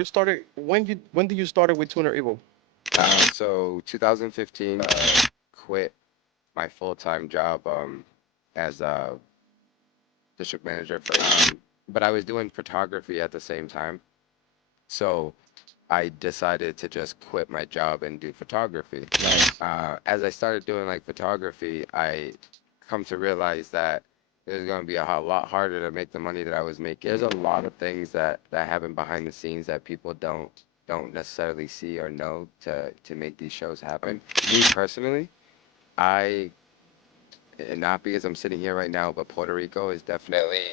You started when did you start with Tuner Evil? So 2015, quit my full-time job as a district manager for, but I was doing photography at the same time. So I decided to just quit my job and do photography. Nice. As I started doing like photography, I come to realize that it was going to be lot harder to make the money that I was making. There's a lot of things that happen behind the scenes that people don't necessarily see or know to make these shows happen. Me personally, I and not because I'm sitting here right now, but Puerto Rico is definitely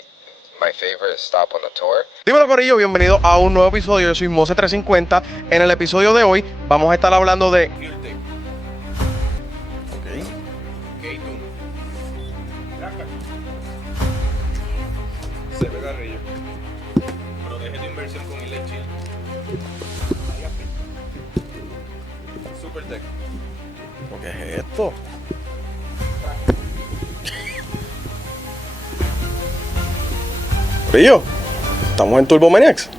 my favorite stop on the tour. Dímelo Corillo, bienvenido a un nuevo episodio. Yo soy MOZE350. En el episodio de hoy vamos a estar hablando de Ok. Se ve Garrillo. Protege tu inversión con Chill. Super Tech. ¿Qué es esto? Corillo, estamos en TurboManiacs.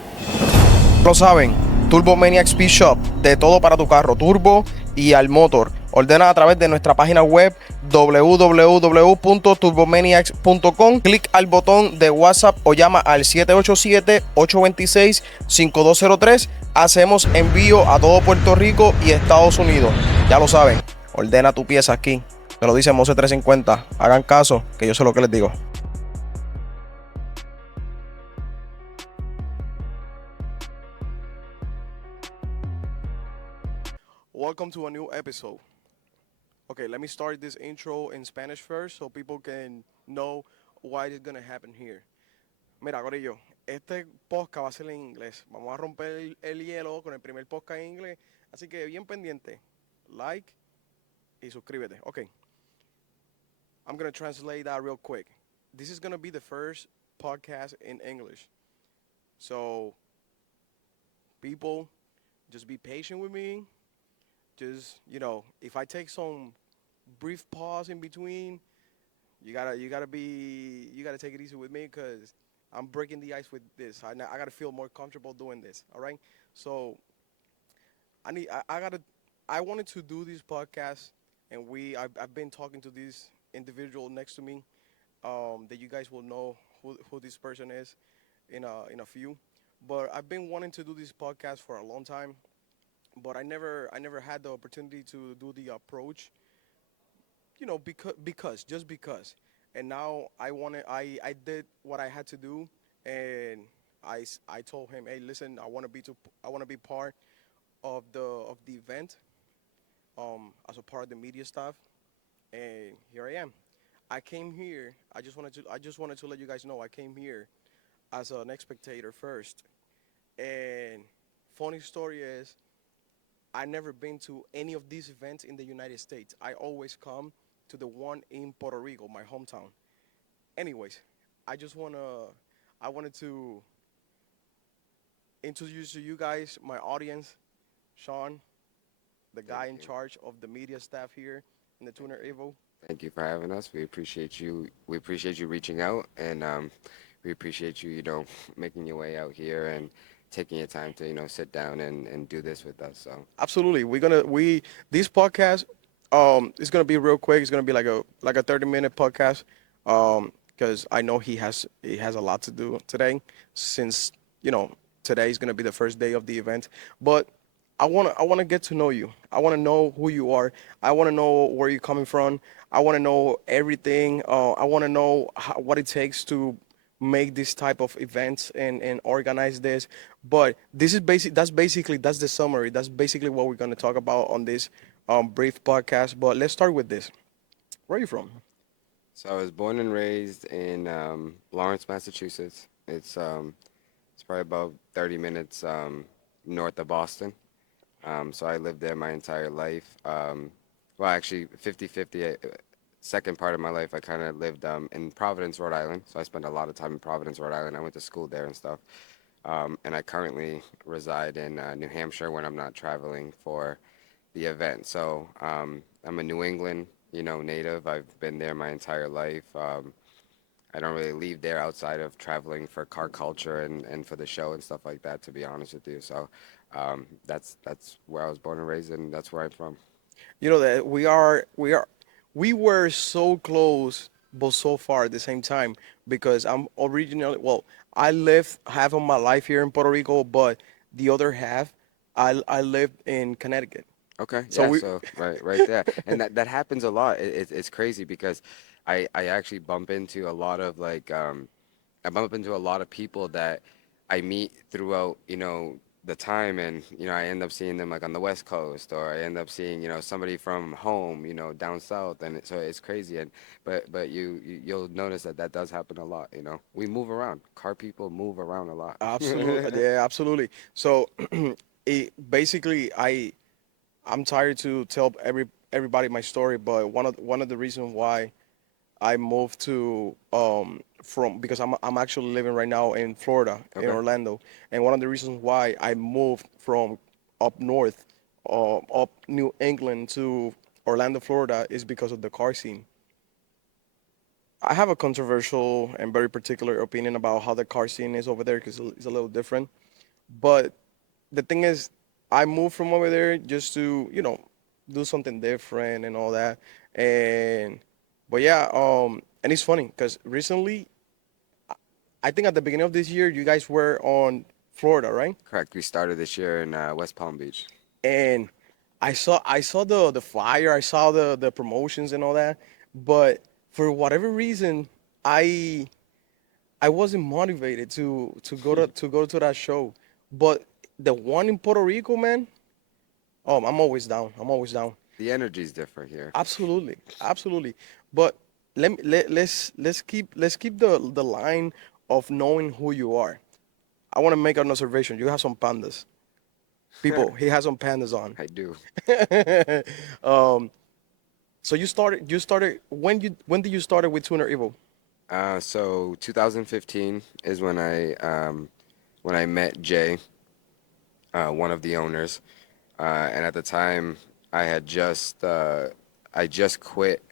Lo saben, TurboManiacs Speed Shop, de todo para tu carro turbo y al motor. Ordena a través de nuestra página web www.turbomaniacs.com. Clic al botón de WhatsApp o llama al 787-826-5203. Hacemos envío a todo Puerto Rico y Estados Unidos. Ya lo saben, ordena tu pieza aquí. Me lo dice Moze 350. Hagan caso, que yo sé lo que les digo. Welcome to a new episode. Okay, let me start this intro in Spanish first so people can know what is gonna happen here. Mira, Corillo, este podcast va a ser en inglés. Vamos a romper el hielo con el primer podcast en inglés. Así que bien pendiente. Like y suscríbete. Okay, I'm gonna translate that real quick. This is gonna be the first podcast in English. So, people, just be patient with me. Just, if I take some brief pause in between, you gotta take it easy with me because I'm breaking the ice with this. I gotta feel more comfortable doing this. All right. So I wanted to do this podcast, and I've been talking to this individual next to me, that you guys will know who this person is in a few. But I've been wanting to do this podcast for a long time, but I never had the opportunity to do the approach, because. And now I did what I had to do, and I told him, hey, listen, I want to be part of the event, as a part of the media staff, and here I am. I came here. I just wanted to let you guys know I came here as an spectator first, and funny story is I never been to any of these events in the United States. I always come to the one in Puerto Rico, my hometown. Anyways, I wanted to introduce to you guys my audience, Shaun, the guy Thank in you. charge of the media staff here in the Tuner Evo. Thank you for having us. We appreciate you. We appreciate you reaching out, and we appreciate you, making your way out here and taking your time to, sit down and do this with us. So Absolutely, this podcast is gonna be real quick. It's gonna be like a 30-minute podcast, because I know he has a lot to do today, since today is gonna be the first day of the event. But I wanna get to know you. I wanna know who you are. I wanna know where you're coming from. I wanna know everything. I wanna know what it takes to make this type of events and organize this. But this is that's the summary. That's basically what we're gonna talk about on this brief podcast. But let's start with this. Where are you from? so I was born and raised in Lawrence, Massachusetts. It's probably about 30 minutes north of Boston. So I lived there my entire life. Well, actually, 50-50. Second part of my life, I kind of lived in Providence, Rhode Island. So I spent a lot of time in Providence, Rhode Island. I went to school there and stuff. And I currently reside in New Hampshire when I'm not traveling for the event. So I'm a New England, native. I've been there my entire life. I don't really leave there outside of traveling for car culture and for the show and stuff like that, to be honest with you. So that's where I was born and raised, and that's where I'm from. You know that we were so close but so far at the same time because I'm originally, well, I lived half of my life here in Puerto Rico, but the other half I lived in Connecticut. Okay, So yeah, we so right there, and that happens a lot. It's crazy because I actually bump into a lot of I bump into a lot of people that I meet throughout, the time, and I end up seeing them like on the West Coast, or I end up seeing, somebody from home, down south, and so it's crazy. And but you'll notice that that does happen a lot. We move around. Car people move around a lot. absolutely, yeah, absolutely. So basically I'm tired to tell everybody my story, but one of the reasons why I moved to from because I'm actually living right now in Florida in Okay. Orlando, and one of the reasons why I moved from up north, up New England to Orlando, Florida, is because of the car scene. I have a controversial and very particular opinion about how the car scene is over there because it's a little different. But the thing is, I moved from over there just to do something different and all that, and but yeah, and it's funny because recently, I think at the beginning of this year, you guys were on Florida, right? Correct. We started this year in West Palm Beach. And I saw the flyer, I saw the promotions and all that, but for whatever reason, I I wasn't motivated to go to that show. But the one in Puerto Rico, man, I'm always down. I'm always down. The energy's different here. Absolutely, absolutely. But let's keep the line of knowing who you are. I want to make an observation. You have some pandas. People, he has some pandas on. I do. um, so you started when did you started with Tuner Evil? So 2015 is when I met Jay, one of the owners, and at the time I had I just quit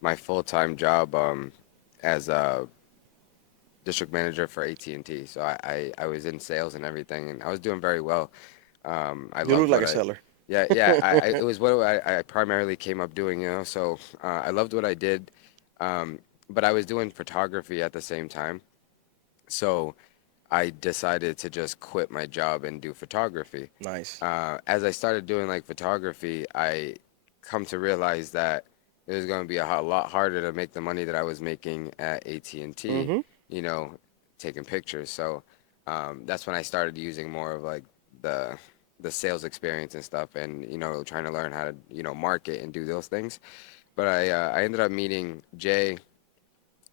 my full-time job as a district manager for AT&T. So I was in sales and everything, and I was doing very well. I You look loved like what a I seller. yeah, it was what I primarily came up doing, So I loved what I did, but I was doing photography at the same time. So I decided to just quit my job and do photography. Nice. As I started doing like photography, I come to realize that it was going to be a lot harder to make the money that I was making at AT&T, Mm-hmm. you know, taking pictures. So that's when I started using more of like the the sales experience and stuff, and trying to learn how to market and do those things. But I ended up meeting Jay,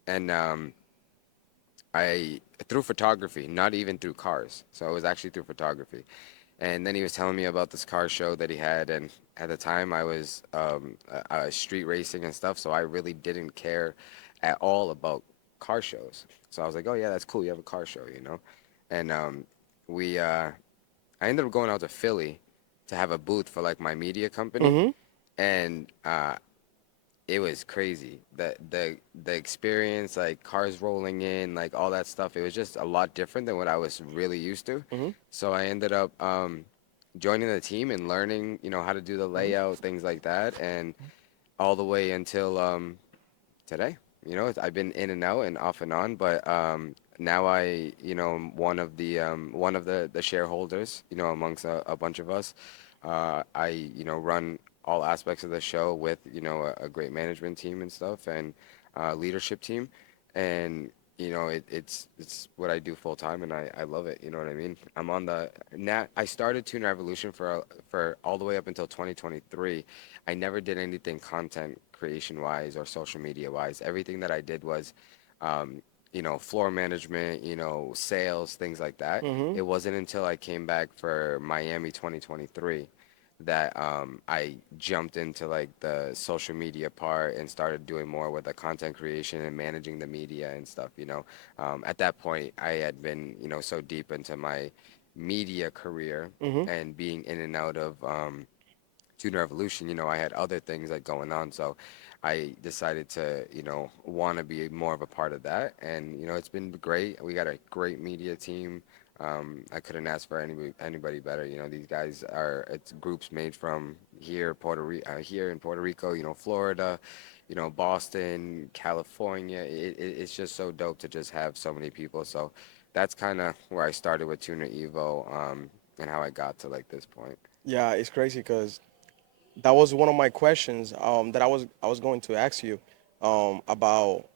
and I through photography, not even through cars. So it was actually through photography. And then he was telling me about this car show that he had, and at the time I was street racing and stuff, so I really didn't care at all about car shows. So I was like, oh yeah, that's cool. You have a car show. And we I ended up going out to Philly to have a booth for like my media company, Mm-hmm. and it was crazy. The experience, like cars rolling in, like all that stuff, it was just a lot different than what I was really used to. Mm-hmm. So I ended up joining the team and learning, how to do the Mm-hmm. layout, things like that, and all the way until today. I've been in and out and off and on, but now am one of the shareholders, amongst a bunch of us. I, run all aspects of the show with, a great management team and stuff, and leadership team, and it's what I do full time, and I love it. You know what I mean? I'm on the now. I started Tune Revolution for all the way up until 2023. I never did anything content creation wise or social media wise. Everything that I did was, floor management, sales, things like that. Mm-hmm. It wasn't until I came back for Miami 2023 that I jumped into like the social media part and started doing more with the content creation and managing the media and stuff. At that point, I had been, so deep into my media career Mm-hmm. and being in and out of Student Revolution, I had other things like going on. So I decided to, want to be more of a part of that. And, it's been great. We got a great media team. I couldn't ask for anybody better. These guys it's groups made from here in Puerto Rico, Florida, Boston, California. It's just so dope to just have so many people. So that's kind of where I started with Tuner Evo, and how I got to like this point. Yeah, it's crazy because that was one of my questions that I was going to ask you about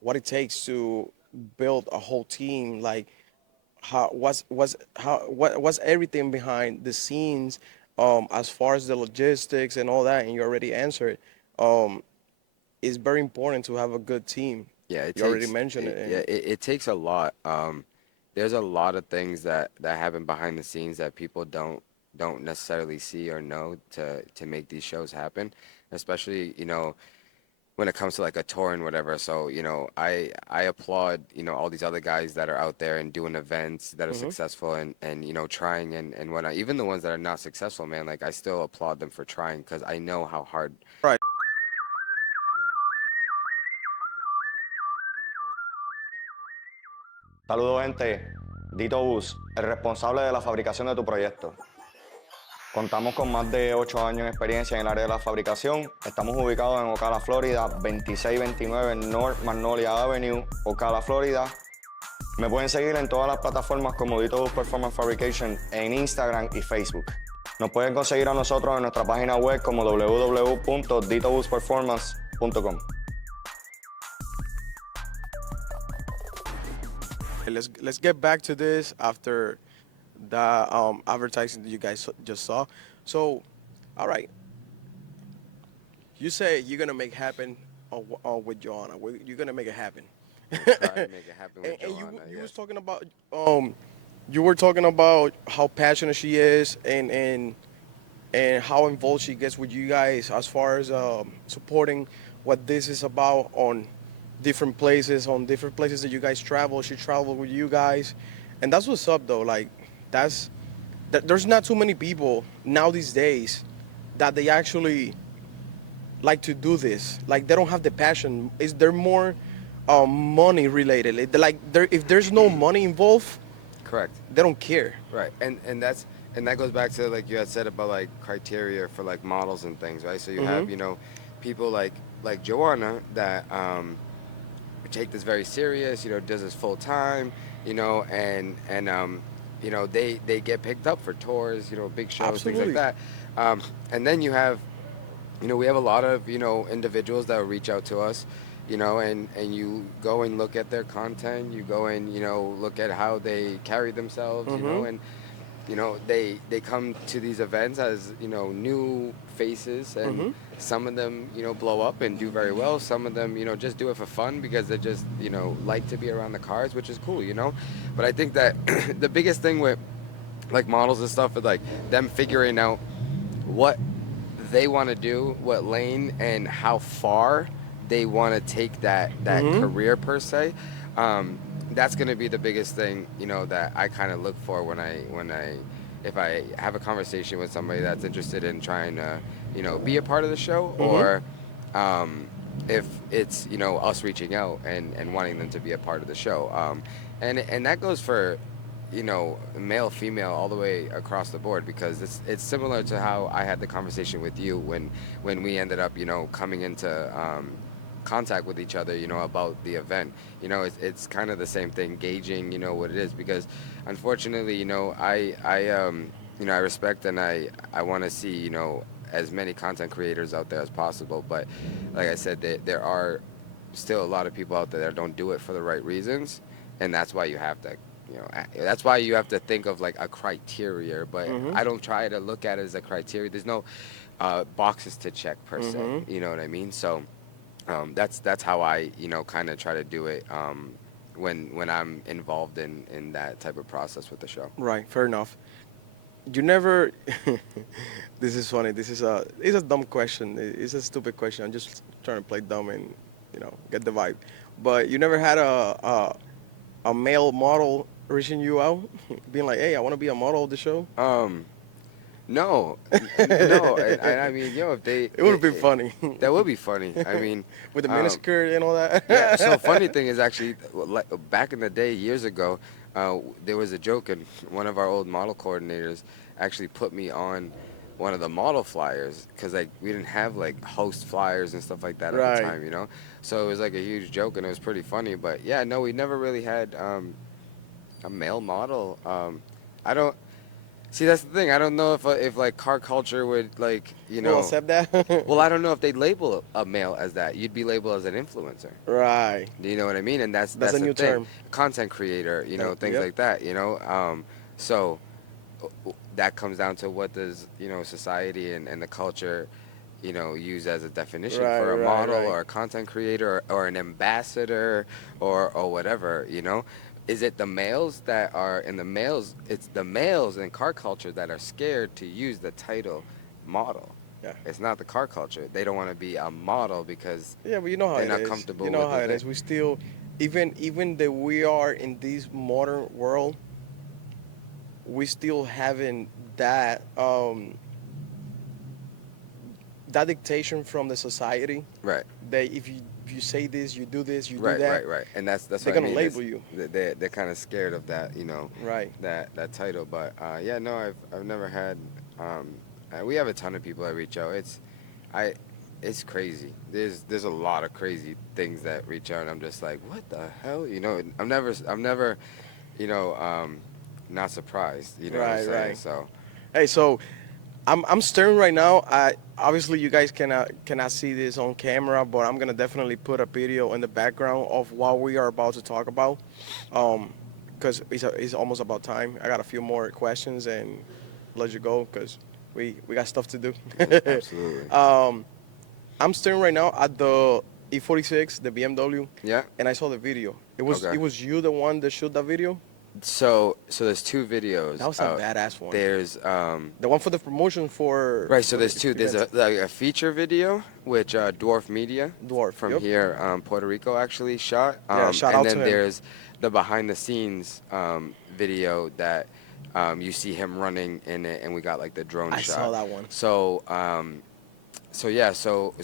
what it takes to build a whole team. Like, what's everything behind the scenes as far as the logistics and all that. And you already answered. Um, it's very important to have a good team. Yeah, it You already takes mentioned it, it. yeah, And it takes a lot. There's a lot of things that happen behind the scenes that people don't necessarily see or know to make these shows happen, especially, when it comes to like a tour and whatever. So, I applaud, all these other guys that are out there and doing events that are successful and trying and whatnot. Even the ones that are not successful, man, like I still applaud them for trying because I know how hard. right. Saludos, gente. Dito Bus, el responsable de la fabricación de tu proyecto. Contamos con más de 8 años de experiencia en el área de la fabricación. Estamos ubicados en Ocala, Florida, 2629 North Magnolia Avenue, Ocala, Florida. Me pueden seguir en todas las plataformas como Dito Bus Performance Fabrication en Instagram y Facebook. Nos pueden conseguir a nosotros en nuestra página web como www.ditobusperformance.com. Let's get back to this after the advertising that you guys just saw. So, all right, you say you're gonna make happen with Joanna. You're gonna make it happen. Try to make it happen with And Joanna, you was yes. talking about you were talking about how passionate she is and how involved she gets with you guys as far as supporting what this is about on different places that you guys travel. She traveled with you guys, and that's what's up though. Like there's not too many people now these days that they actually like to do this. Like they don't have the passion. Is there more money related? If there's no money involved, Correct. they don't care. Right, and that goes back to like you had said about like criteria for like models and things, right? So you have people like Joanna that take this very serious, does this full time, and they get picked up for tours, big shows, things like Absolutely. that, and then you have, we have a lot of individuals that will reach out to us, and you go and look at their content, you go and look at how they carry themselves, and they come to these events as new faces, and some of them blow up and do very well. Some of them just do it for fun because they just like to be around the cars, which is cool. But I think that the biggest thing with like models and stuff is like them figuring out what they want to do, what lane, and how far they want to take that career per se. That's going to be the biggest thing, that I kind of look for if I have a conversation with somebody that's interested in trying to, be a part of the show, or if it's, us reaching out and wanting them to be a part of the show. And that goes for, male, female, all the way across the board, because it's similar to how I had the conversation with you when we ended up, coming into contact with each other, about the event. It's kind of the same thing, gauging, what it is, because unfortunately, I respect and I want to see, as many content creators out there as possible. But like I said, there are still a lot of people out there that don't do it for the right reasons, and that's why you have to. That's why you have to think of like a criteria, but I don't try to look at it as a criteria. There's no boxes to check per se. You know what I mean? So that's how I kind of try to do it when I'm involved in that type of process with the show. Right, fair enough. You never. This is funny. It's a dumb question. It's a stupid question. I'm just trying to play dumb and get the vibe. But you never had a male model reaching you out, being like, "Hey, I want to be a model of the show." No, no, and I mean, yo, if they, It would have been funny. that would be funny. I mean, With the miniskirt and all that. yeah. So funny thing is actually, like back in the day, years ago, there was a joke, and one of our old model coordinators actually put me on one of the model flyers because like we didn't have like host flyers and stuff like that at the Right. time, you know. So it was like a huge joke, and it was pretty funny. But yeah, no, we never really had a male model. I don't. See, that's the thing. I don't know if like car culture would like, you know. We'll accept that. Well, I don't know if they'd label a male as that. You'd be labeled as an influencer. Right. Do you know what I mean? And that's That's a the new thing. term. Content creator, you know, things Yep. like that, you know. So that comes down to what does, you know, society and the culture, you know, use as a definition for a Right, model right. or a content creator or an ambassador or whatever, you know. Is it the males that are in the males? It's the males in car culture that are scared to use the title model. Yeah. It's not the car culture. They don't want to be a model because Yeah, but you know how they're it not is. comfortable You know with how the it is. thing. We still, even that we are in this modern world, we still having that that dictation from the society Right. that if you say this, you do this, you Right, do that. right, right, and that's They're what I gonna mean, label is you. They're kind of scared of that, you know, Right. that title. But yeah, no, I've never had. We have a ton of people that reach out. It's crazy. There's a lot of crazy things that reach out, and I'm just like, what the hell, you know? I'm never, you know, not surprised. You know what I'm Right, saying? right. So Hey, so I'm staring right now. Obviously you guys cannot see this on camera, but I'm gonna definitely put a video in the background of what we are about to talk about, because it's almost about time. I got a few more questions and let you go because we got stuff to do. absolutely, I'm staring right now at the E46, the BMW, yeah. and I saw the video. Okay. It was you the one that shot that video. So there's two videos. That was a badass one. There's The one for the promotion for Right, so for there's the two. There's event. a feature video, which Dwarf Media, Dwarf, from yep. here, Puerto Rico, actually shot. Yeah, shout and out to then him. there's the behind the scenes video that you see him running in it, and we got like the drone I shot. saw that one. So yeah, so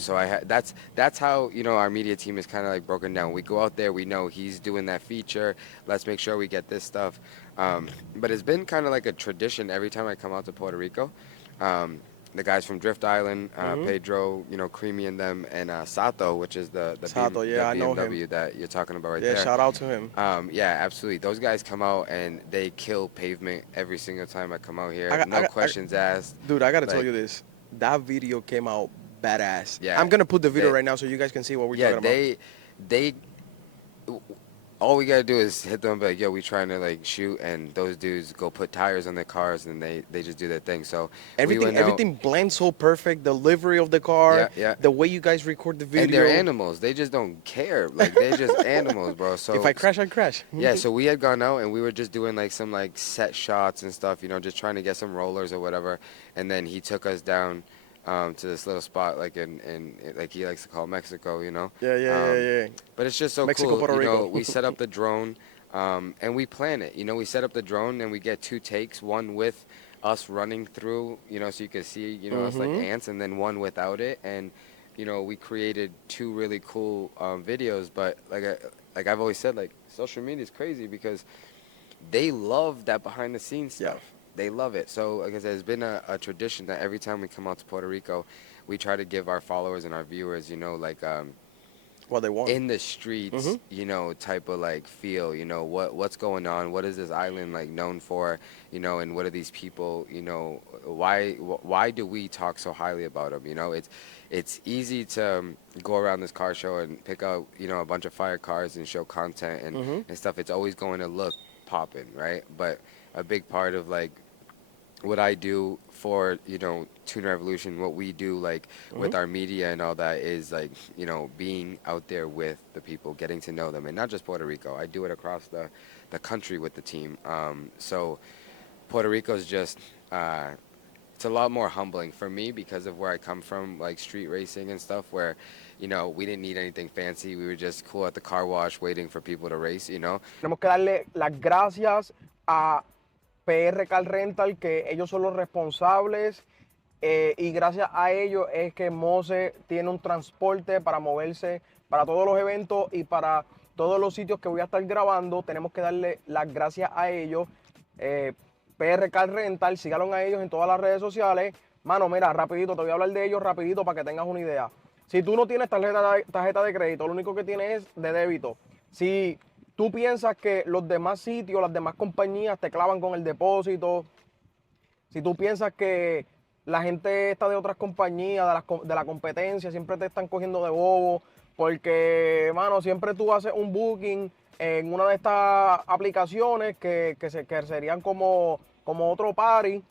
that's how, you know, our media team is kind of like broken down. We go out there, we know he's doing that feature. Let's make sure we get this stuff. But it's been kind of like a tradition every time I come out to Puerto Rico. The guys from Drift Island, Pedro, you know, Creamy and them, and Sato, which is the Sato, yeah, the I know BMW him. that you're talking about right Yeah, there. shout out to him. Yeah, absolutely. Those guys come out and they kill pavement every single time I come out here. I got- No I got- questions asked. Dude, I gotta tell Like- you this. That video came out badass. Yeah, I'm gonna put the video they- right now so you guys can see what we're Yeah, talking they all we gotta do is hit them and be like, yo, we trying to like shoot, and those dudes go put tires on their cars and they just do their thing. So we went out- Everything blends so perfect. The livery of the car, Yeah, yeah. the way you guys record the video. and they're animals. They just don't care. Like they're just animals, bro. So If I crash, I crash. yeah, so we had gone out and we were just doing like some like set shots and stuff, you know, just trying to get some rollers or whatever. And then he took us down to this little spot like in like he likes to call Mexico, you know. Yeah. But it's just so Mexico, cool. Puerto You know, Rico. we set up the drone, and we plan it. You know, we set up the drone and we get two takes, one with us running through, you know, so you can see, you know, us like ants, and then one without it. And, you know, we created two really cool videos. But like I've always said, like social media is crazy because they love that behind the scenes stuff. Yeah. They love it. So like I said, it's been a tradition that every time we come out to Puerto Rico, we try to give our followers and our viewers, you know, like What they want. in the streets, you know, type of like feel, you know, what's going on, what is this island like known for, you know, and what are these people, you know, why do we talk so highly about them, you know? It's easy to go around this car show and pick out, you know, a bunch of fire cars and show content and stuff. It's always going to look popping, right? But a big part of like what I do for, you know, Tune Revolution, what we do like with our media and all that is like, you know, being out there with the people, getting to know them, and not just Puerto Rico. I do it across the country with the team. So Puerto Rico is just, it's a lot more humbling for me because of where I come from, like street racing and stuff, where, you know, we didn't need anything fancy. We were just cool at the car wash waiting for people to race, you know. Tenemos que darle las gracias a PR Car Rental, que ellos son los responsables y gracias a ellos es que MOZE tiene un transporte para moverse para todos los eventos y para todos los sitios que voy a estar grabando. Tenemos que darle las gracias a ellos. PR Car Rental, síganlo a ellos en todas las redes sociales. Mano, mira, rapidito, te voy a hablar de ellos rapidito para que tengas una idea. Si tú no tienes tarjeta de crédito, lo único que tienes es de débito. Si tú piensas que los demás sitios, las demás compañías te clavan con el depósito, si tú piensas que la gente está de otras compañías, de la competencia, siempre te están cogiendo de bobo, porque, mano, siempre tú haces un booking en una de estas aplicaciones que serían como otro party,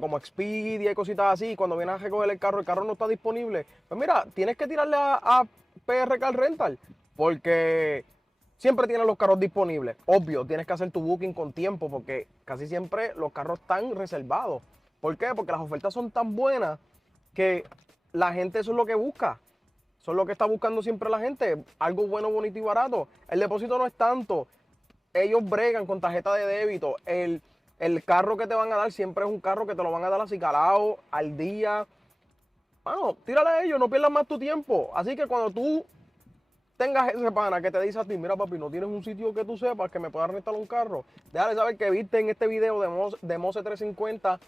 como Expedia y cositas así. Cuando vienes a recoger el carro no está disponible. Pues mira, tienes que tirarle a PR Car Rental, porque siempre tienen los carros disponibles. Obvio, tienes que hacer tu booking con tiempo porque casi siempre los carros están reservados. ¿Por qué? Porque las ofertas son tan buenas que la gente eso es lo que busca. Eso es lo que está buscando siempre la gente. Algo bueno, bonito y barato. El depósito no es tanto. Ellos bregan con tarjeta de débito. El carro que te van a dar siempre es un carro que te lo van a dar así calado, al día. Bueno, tírale a ellos, no pierdas más tu tiempo. Así que cuando tú tengas ese pana que te dice a ti, mira papi, no tienes un sitio que tú sepas que me pueda rentar un carro, déjale saber que viste en este video de MOZE 350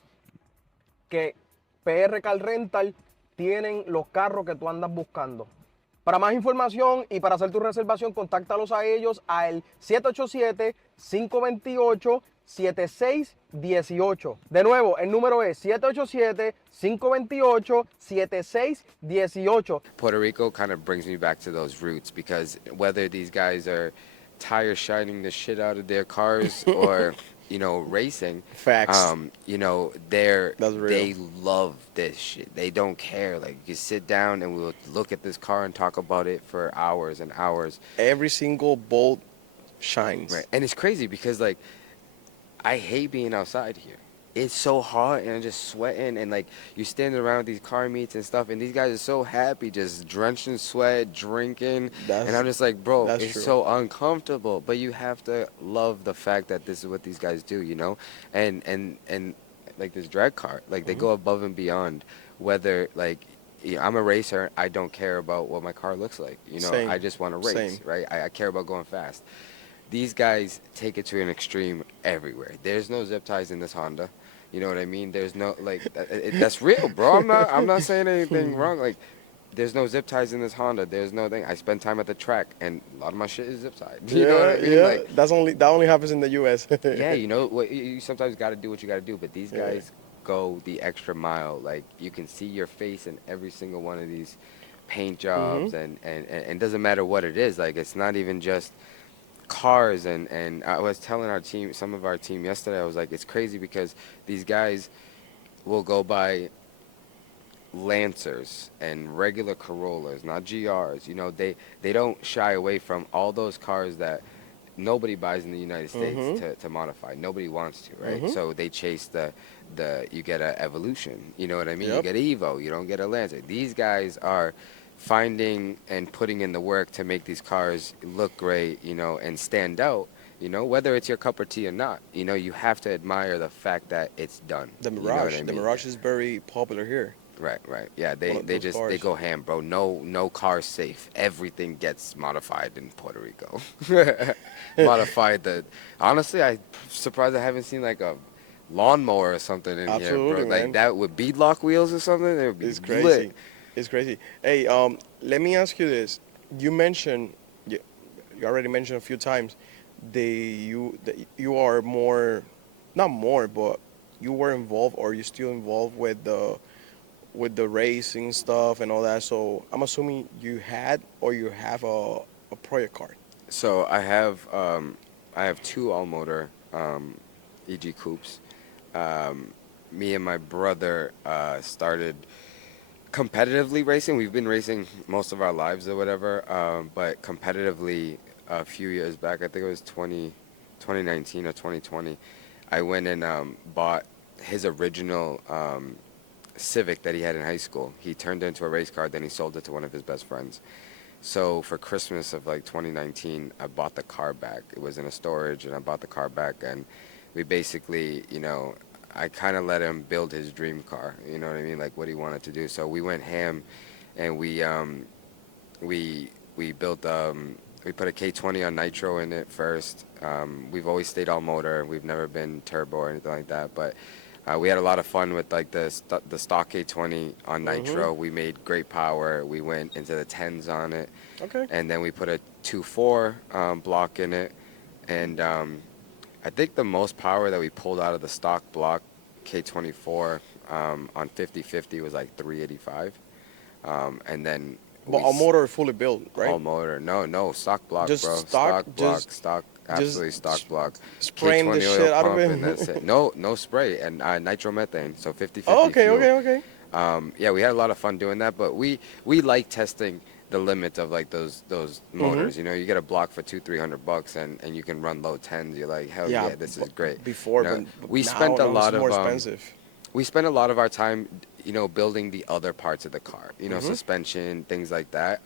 que PR Car Rental tienen los carros que tú andas buscando. Para más información y para hacer tu reservación, contáctalos a ellos al 787-528-7618. De nuevo, el número es 787-528-7618. Puerto Rico kind of brings me back to those roots because whether these guys are tire shining the shit out of their cars or you know racing, Facts. you know That's real. they love this shit. They don't care. Like you sit down and we'll look at this car and talk about it for hours and hours. Every single bolt shines. Right, and it's crazy because like I hate being outside here. It's so hot and I'm just sweating and like you standing around these car meets and stuff and these guys are so happy, just drenched in sweat, drinking, and I'm just like, bro, it's true. so uncomfortable. But you have to love the fact that this is what these guys do, you know, and like this drag car, like they go above and beyond. Whether like I'm a racer, I don't care about what my car looks like, you know, Same. I just want to race, Same. right? I care about going fast. These guys take it to an extreme everywhere. There's no zip ties in this Honda. You know what I mean? There's no like that's real, bro. I'm not saying anything wrong. Like there's no zip ties in this Honda. There's no thing. I spend time at the track and a lot of my shit is zip tied. You know what I mean? Yeah. Like That only happens in the US. yeah, you know what you sometimes got to do what you got to do, but these guys go the extra mile. Like you can see your face in every single one of these paint jobs and it doesn't matter what it is. Like it's not even just cars and I was telling our team, some of our team yesterday, I was like, it's crazy because these guys will go buy Lancers and regular Corollas, not GRs. You know, they don't shy away from all those cars that nobody buys in the United States to modify. Nobody wants to, right? So they chase the you get a Evolution. You know what I mean? Yep. You get an Evo. You don't get a Lancer. These guys are finding and putting in the work to make these cars look great, you know, and stand out, you know, whether it's your cup of tea or not, you know, you have to admire the fact that it's done. The You know what Mirage. I mean? The Mirage is very popular here. Right. Yeah, One of they those just cars. they go ham, bro. No car's safe. Everything gets modified in Puerto Rico. Modified. Honestly, I'm surprised I haven't seen like a lawnmower or something in here, Absolutely, bro. man. Like that with beadlock wheels or something. It would be It's crazy. lit. It's crazy. Hey, let me ask you this. You mentioned, you already mentioned a few times, you are more, not more, but you were involved or you're still involved with the racing stuff and all that. So I'm assuming you had or you have a project card. So I have two all-motor EG coupes. Me and my brother started competitively racing. We've been racing most of our lives or whatever, but competitively a few years back, I think it was 2019 or 2020, I went and bought his original Civic that he had in high school. He turned it into a race car, then he sold it to one of his best friends. So for Christmas of like 2019, I bought the car back. It was in a storage and I bought the car back, and we basically, you know, I kind of let him build his dream car. You know what I mean? Like what he wanted to do. So we went ham, and we we built we put a K20 on nitro in it first. We've always stayed all motor. We've never been turbo or anything like that. But we had a lot of fun with like the stock K20 on nitro. We made great power. We went into the tens on it, Okay. and then we put a 2.4 block in it. And I think the most power that we pulled out of the stock block K24 on 50/50 was like 385. And then But a motor fully built, all right? motor. No, stock block, Just bro. stock, block, just stock, just absolutely stock block. spraying the K20 oil shit out of pump, it. and that's it. No spray, and nitromethane, so 50/50 Oh, okay, fuel. okay, okay. Yeah, we had a lot of fun doing that, but we like testing the limits of like those motors. You know, you get a block for $200-300, and you can run low tens. You're like, hell yeah, this is great. Before, You know, but we now, spent a now lot it's more of expensive. we spend a lot of our time, you know, building the other parts of the car, you know, suspension, things like that.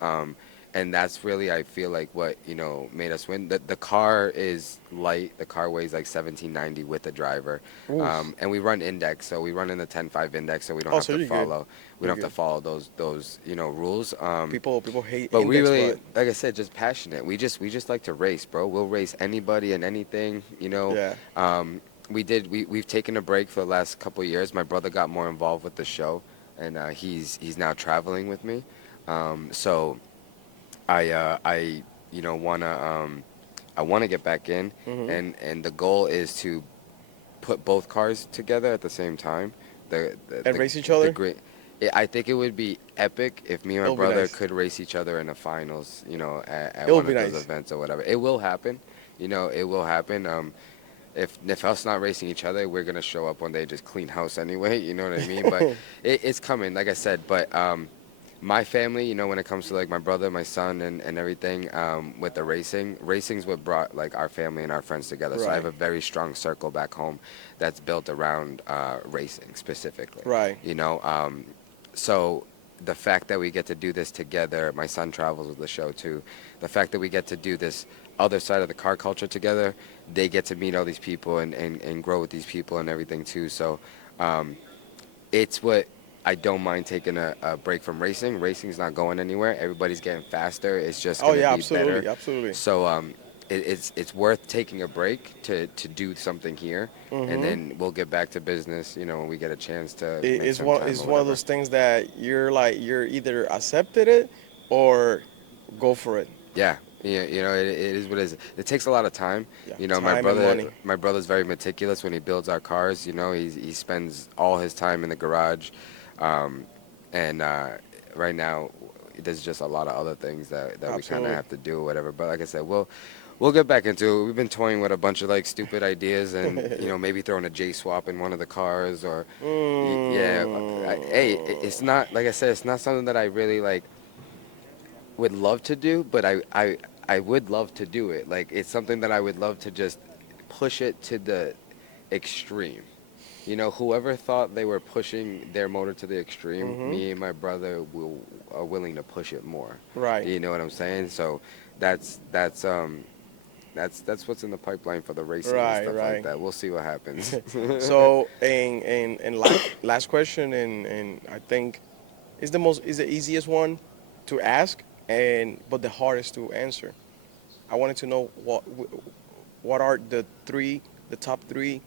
And that's really, I feel like, what, you know, made us win. The car is light. The car weighs like 1790 with the driver. And we run index, so we run in the 10.5 index, so we don't Oh, have so to you're good. follow. We don't have to follow those you know, rules. People hate But we index, really, but like I said, just passionate. We just like to race, bro. We'll race anybody and anything, you know. yeah. We've taken a break for the last couple of years. My brother got more involved with the show, and he's now traveling with me. So I you know I wanna get back in, and the goal is to put both cars together at the same time. And race each other? I think it would be epic if me and my It'll be brother nice. could race each other in the finals, you know, at It'll one be of those nice. events or whatever. It will happen, you know, it will happen. If us not racing each other, we're gonna show up one day just clean house anyway. You know what I mean? But it's coming, like I said. But my family, you know, when it comes to like my brother, my son, and everything, with the racing's what brought like our family and our friends together. So I have a Right. very strong circle back home that's built around racing specifically. Right. You know, so the fact that we get to do this together, my son travels with the show too. The fact that we get to do this other side of the car culture together, they get to meet all these people and grow with these people and everything too. So it's what I don't mind taking a break from racing. Racing's not going anywhere. Everybody's getting faster. It's just Oh gonna yeah, be better. absolutely, absolutely. So it's worth taking a break to do something here, and then we'll get back to business. You know, when we get a chance to make It's some one time it's or one of whatever. those things that you're either accepted it or go for it. Yeah, yeah, you know, it is what it is. It takes a lot of time. Yeah, You know, time and money. my brother's very meticulous when he builds our cars. You know, he spends all his time in the garage, and right now there's just a lot of other things that we kind of Absolutely. have to do or whatever. But like I said, we'll get back into it. We've been toying with a bunch of like stupid ideas, and you know, maybe throwing a J swap in one of the cars, or yeah. Hey, it's not, like I said, it's not something that I really like would love to do, but I would love to do it. Like, it's something that I would love to just push it to the extreme. You know, whoever thought they were pushing their motor to the extreme, me and my brother are willing to push it more. Right. You know what I'm saying? So that's what's in the pipeline for the racing and Right, stuff right. like that. We'll see what happens. So, and last question, and I think is the easiest one to ask, but the hardest to answer. I wanted to know what are the top three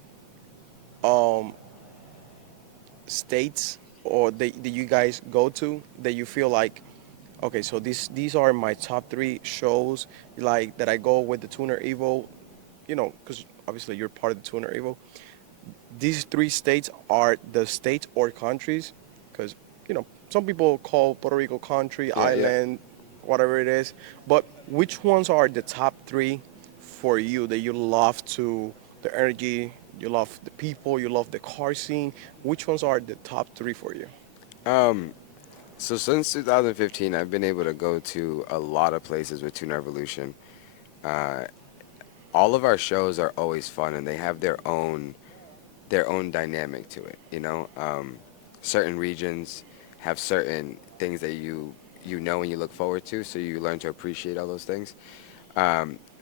um, states or that you guys go to that you feel like, okay, so these are my top three shows like that I go with the Tuner Evo, you know, because obviously you're part of the Tuner Evo. These three states are the states or countries, because you know some people call Puerto Rico country, Yeah, yeah. island, whatever it is. But which ones are the top three for you that you love the energy, you love the people, you love the car scene? Which ones are the top three for you? So since 2015, I've been able to go to a lot of places with Tune Revolution. Uh, all of our shows are always fun, and they have their own dynamic to it. You know, certain regions have certain things that you know and you look forward to, so you learn to appreciate all those things.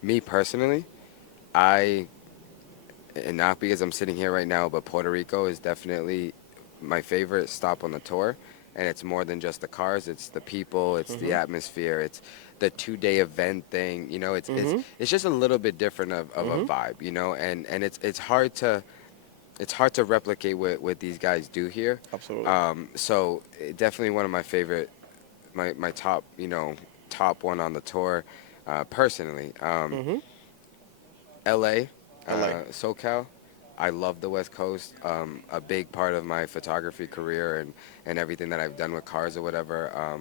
Me personally, I and not because I'm sitting here right now, but Puerto Rico is definitely my favorite stop on the tour. And it's more than just the cars; it's the people, it's the atmosphere, it's the 2-day event thing. You know, it's just a little bit different of a vibe. You know, and it's hard to replicate what these guys do here. Absolutely. So definitely one of my favorite, my top, top one on the tour, personally. LA, LA. SoCal. I love the West Coast. A big part of my photography career and everything that I've done with cars or whatever.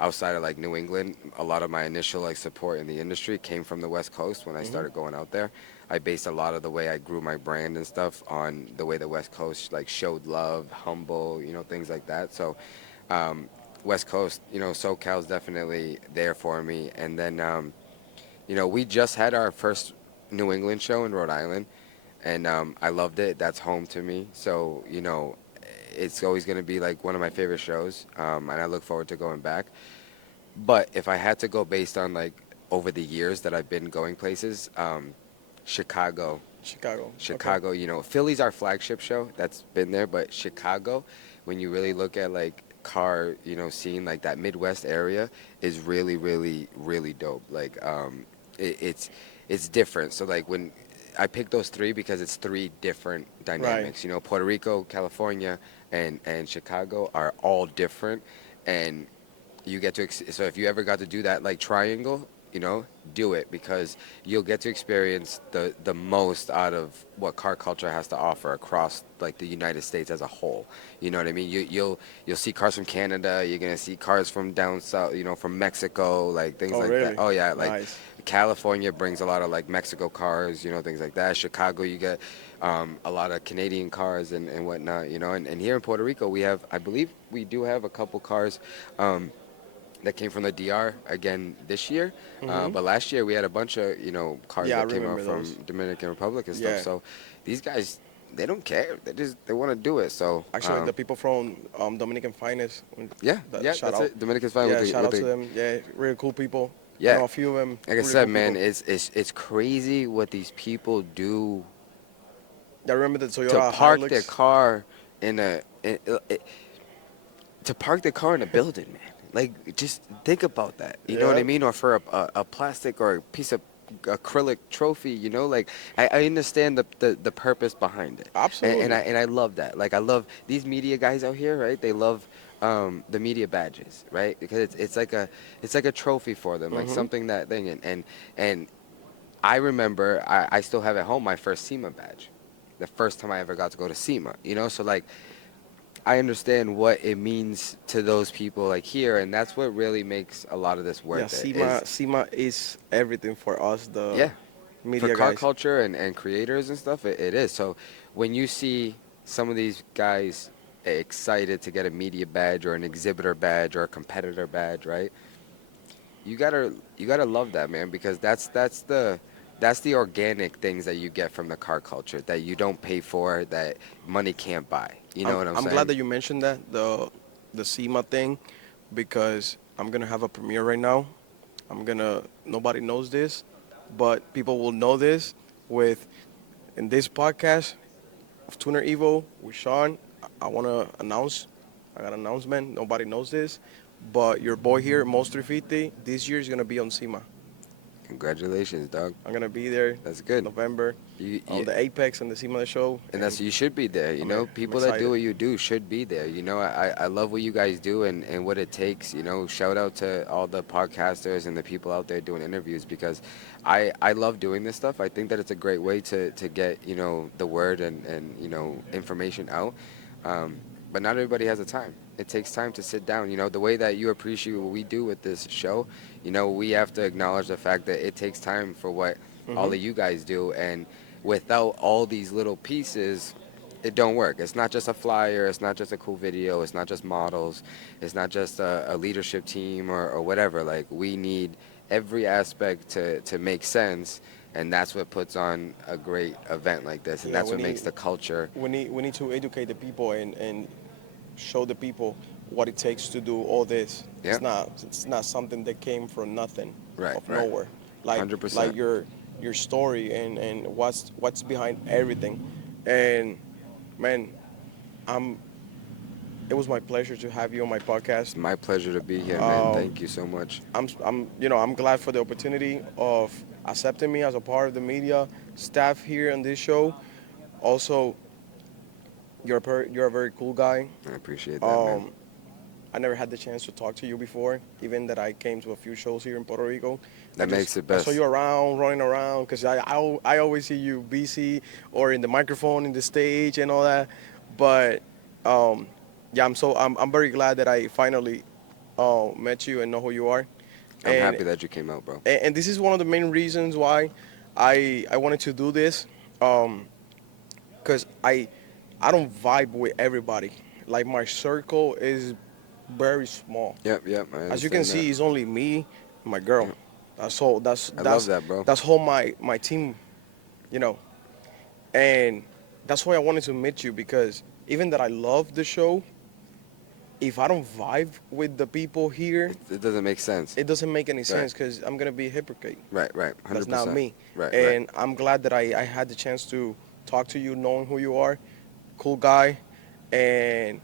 Outside of like New England, a lot of my initial like support in the industry came from the West Coast when I started going out there. I based a lot of the way I grew my brand and stuff on the way the West Coast like showed love, humble, things like that. So West Coast, SoCal's definitely there for me. And then we just had our first New England show in Rhode Island, and I loved it. That's home to me. So it's always going to be like one of my favorite shows, and I look forward to going back. But if I had to go based on like over the years that I've been going places, Chicago. Chicago. Philly's our flagship show. That's been there, but Chicago, when you really look at like car, scene, like that Midwest area is really, really, really dope. Like it's different. So like when I picked those three because it's three different dynamics. Puerto Rico, California, and Chicago are all different, and you get to so if you ever got to do that like triangle, do it, because you'll get to experience the most out of what car culture has to offer across like the United States as a whole. You know what I mean? You'll see cars from Canada. You're gonna see cars from down south. From Mexico, like things like really? that. Oh yeah, like Nice. California brings a lot of like Mexico cars. Things like that. Chicago, you get a lot of Canadian cars and whatnot. And here in Puerto Rico, I believe we do have a couple cars. That came from the DR again this year, but last year we had a bunch of cars Yeah, I that came out remember from those. Dominican Republic and stuff. Yeah. So these guys, they don't care. They want to do it. So Actually, the people from Dominican Finest. yeah, shout that's out. it. Dominican's fine Yeah, with shout out to them. Yeah, really cool people. Yeah. A few of them. Like I really said, cool man, people. it's crazy what these people do I remember the to Toyota park Hilux. their car to park their car in a building, man. Like, just think about that. You know what I Yeah. mean? Or for a plastic or a piece of acrylic trophy. Like I understand the purpose behind it. Absolutely. And I love that. Like I love these media guys out here, right? They love the media badges, right? Because it's like a trophy for them, like something that thing. And I remember I still have at home my first SEMA badge, the first time I ever got to go to SEMA. So like. I understand what it means to those people like here, and that's what really makes a lot of this worth Yeah, it. SEMA is everything for us, the Yeah, media for car guys. culture and creators and stuff, it is. So when you see some of these guys excited to get a media badge or an exhibitor badge or a competitor badge, right? You gotta love that, man, because that's the organic things that you get from the car culture that you don't pay for, that money can't buy. You know what I'm saying? glad that you mentioned that, the SEMA thing, because I'm gonna have a premiere right now. Nobody knows this, but people will know this in this podcast of Tuner Evo with Shaun. I wanna announce, I got an announcement. Nobody knows this, but your boy here, MOZE 350, this year is gonna be on SEMA. Congratulations, dog. I'm gonna be there. That's good. November. On the Apex and the SEMA show. And you should be there. People that do what you do should be there. I love what you guys do and what it takes. Shout out to all the podcasters and the people out there doing interviews, because I love doing this stuff. I think that it's a great way to get the word and information out. But not everybody has the time. It takes time to sit down. The way that you appreciate what we do with this show, we have to acknowledge the fact that it takes time for what all of you guys do. And without all these little pieces, it don't work. It's not just a flyer. It's not just a cool video. It's not just models. It's not just a leadership team or whatever. Like, we need every aspect to make sense. And that's what puts on a great event like this. And Yeah, that's what makes the culture. We need to educate the people and show the people what it takes to do all this. Yeah. It's not something that came from nothing, Right, of right. nowhere. Like 100%. like your your story and what's behind everything. And man, it was my pleasure to have you on my podcast. It's my pleasure to be here, man. Thank you so much. I'm glad for the opportunity of accepting me as a part of the media staff here on this show. Also, you're a very cool guy. I appreciate that, man. I never had the chance to talk to you before, even that I came to a few shows here in Puerto Rico. That makes it best. I saw you around, running around, because I always see you busy or in the microphone, in the stage and all that. But yeah, I'm very glad that I finally met you and know who you are. I'm happy that you came out, bro. And this is one of the main reasons why I wanted to do this, because I don't vibe with everybody. Like my circle is very small. Yep. As you can see, it's only me, and my girl. Yep. That's all. I love that, bro. That's all my team, you know. And that's why I wanted to meet you, because even that I love the show, if I don't vibe with the people here, it doesn't make sense. It doesn't make any sense, because I'm gonna be a hypocrite. Right. 100%. That's not me. Right. And I'm glad that I had the chance to talk to you, knowing who you are, cool guy, and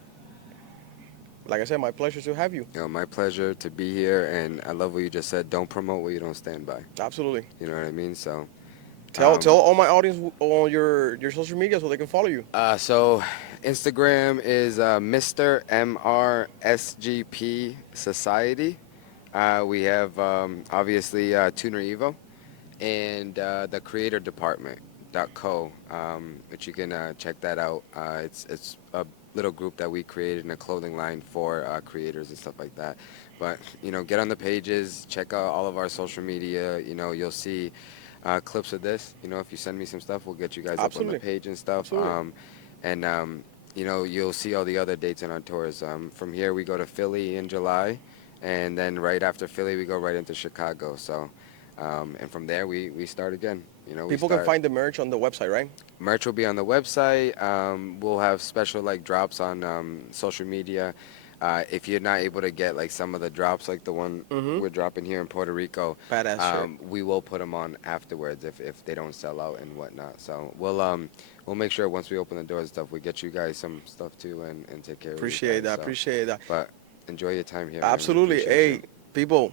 like I said, my pleasure to have you. You know, my pleasure to be here, and I love what you just said. Don't promote what you don't stand by. Absolutely. You know what I mean? So tell all my audience on your social media so they can follow you. So Instagram is Mr. MRSGP Society. We have obviously Tuner Evo and the Creator Department.co, which you can check that out. It's a little group that we created in a clothing line for creators and stuff like that. But you know, get on the pages, check out all of our social media. You know, you'll see clips of this. You know, if you send me some stuff, we'll get you guys up on the page and stuff. You know, you'll see all the other dates on our tours. From here, we go to Philly in July, and then right after Philly, we go right into Chicago. So, and from there, we start again. You know, people can find the merch on the website, right? Merch will be on the website. We'll have special like drops on social media. If you're not able to get like some of the drops, like the one we're dropping here in Puerto Rico, badass shirt. We will put them on afterwards if they don't sell out and whatnot. So we'll make sure once we open the doors and stuff, we get you guys some stuff too and take care of you guys. Appreciate that. But enjoy your time here. Absolutely. Hey, people,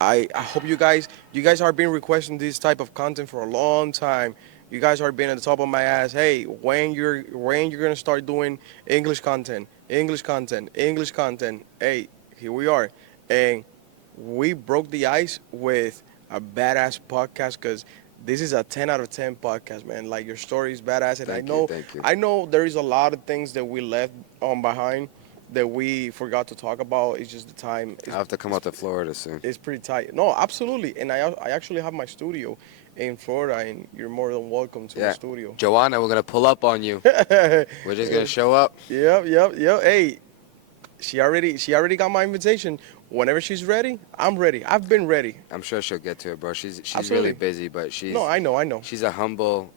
I hope you guys are been requesting this type of content for a long time. You guys are being at the top of my ass. Hey, when you're gonna start doing English content? Hey, here we are, and we broke the ice with a badass podcast, because this is a 10 out of 10 podcast, man. Like, your story is badass, and Thank you. I know there is a lot of things that we left behind that we forgot to talk about. It's just the time. I'll have to come out to Florida soon. It's pretty tight. No, absolutely. And I actually have my studio in Florida, and you're more than welcome to the studio. Joanna, we're going to pull up on you. We're just going to show up. Yep. Hey, she already got my invitation. Whenever she's ready, I'm ready. I've been ready. I'm sure she'll get to it, bro. She's Absolutely. really busy, but she's... No, I know. She's a humble,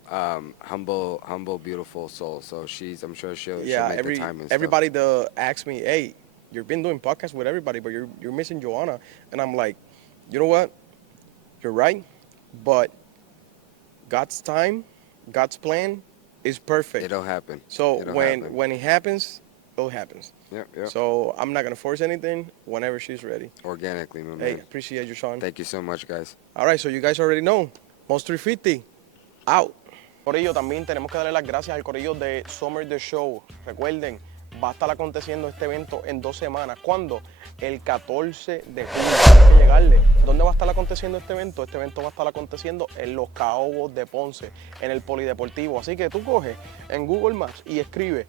beautiful soul. So I'm sure she'll make the time and stuff. Everybody that asks me, hey, you've been doing podcasts with everybody, but you're missing Joanna. And I'm like, you know what? You're right, but God's time, God's plan is perfect. It'll happen. So when it happens, it happens. Yep. So I'm not going to force anything whenever she's ready. Organically, my man. Hey, appreciate you, Shaun. Thank you so much, guys. All right, so you guys already know. MOZE 350, out. Corillo, también tenemos que darle las gracias al corillo de Summer The Show. Recuerden, va a estar aconteciendo este evento en 2 semanas. ¿Cuándo? El 14 de julio. Hay que llegarle. ¿Dónde va a estar aconteciendo este evento? Este evento va a estar aconteciendo en Los Caobos de Ponce, en el Polideportivo. Así que tú coges en Google Maps y escribe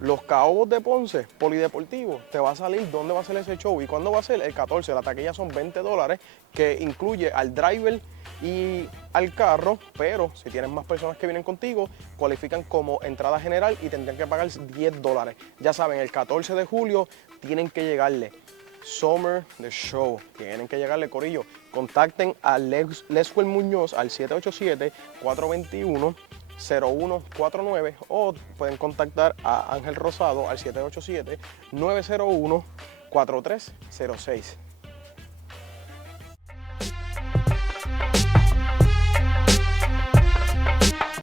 Los Caobos de Ponce, Polideportivo, te va a salir dónde va a ser ese show y cuándo va a ser. El 14. La taquilla son $20, que incluye al driver y al carro, pero si tienes más personas que vienen contigo, cualifican como entrada general y tendrían que pagar $10. Ya saben, el 14 de julio tienen que llegarle. Summer The Show, tienen que llegarle, corillo. Contacten a Leswell Muñoz al 787-421-0149 o pueden contactar a Ángel Rosado al 787-901-4306.